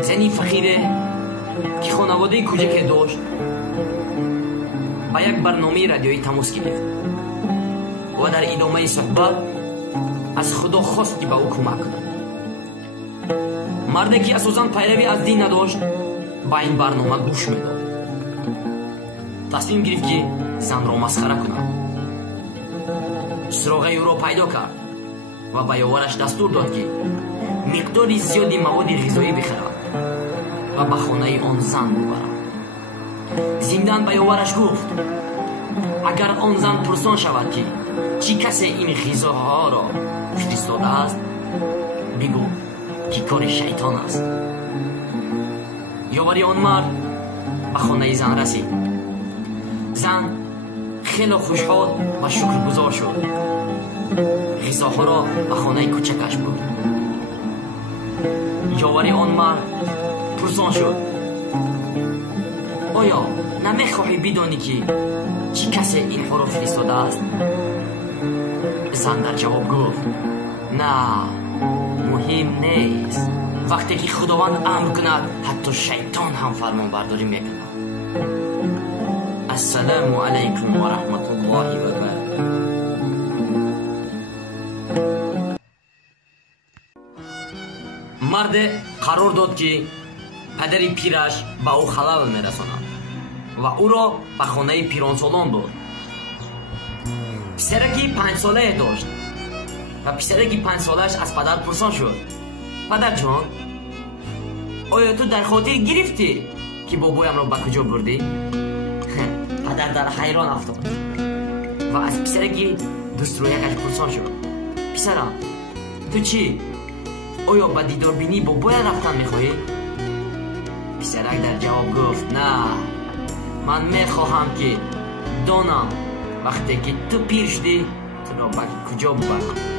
زنی فقیره که خانواده کوچک داشت با یک برنامه رادیویی تماس گرفت و در ادامه صحبت از خدا خواست که به او کمک کند. مرده که اساساً پیروی از دین نداشت با این برنامه گوش میداد. تصمیم گرفت که زن را مسخره کند. سراغ او را پیدا کرد و به یاورش دستور داد که مقداری زیادی مواد غذایی بخرد و به خانه آن زن ببرد. زندان به یاورش گفت اگر آن زن پرسان شود که چی کسی این غذاها را فرستاده است، بگو که کار شیطان است. یاوری آن مرد به خانه زن رسید. زن خیلی خوشحال و شکرگزار شد. غذاها را به خانه کوچکش برد. یاوری آن مرد پرسان شد آیا نمیخواهی بدانی که چی کسی اینها را فرستاده است؟ زن در جواب گفت نه، مهم نیست. وقتی که خداوند امر کند حتی شیطان هم فرمان برداری میکند. السلام علیکم و رحمت الله و برکاته. مرد قرار داد که پدری پیرش به او خلل میرساند و او را به خانه پیرانسالان برد. پسرکی 5 ساله داشت و پسرکی 5 سالش از پدر پرسان شد پدر جان، آیا تو در خاطر گرفتی که بابایم را به کجا بردی؟ پدر در حیران افتاد و از پسرکی دوست رویکش پرسان شد پسرم تو چی؟ آیا به دیدار بینی بابای رفتن میخواهی؟ پسرک در جواب گفت نه، من میخواهم که دانم وقتی که تو پیر شدی تو را به کجا ببرم.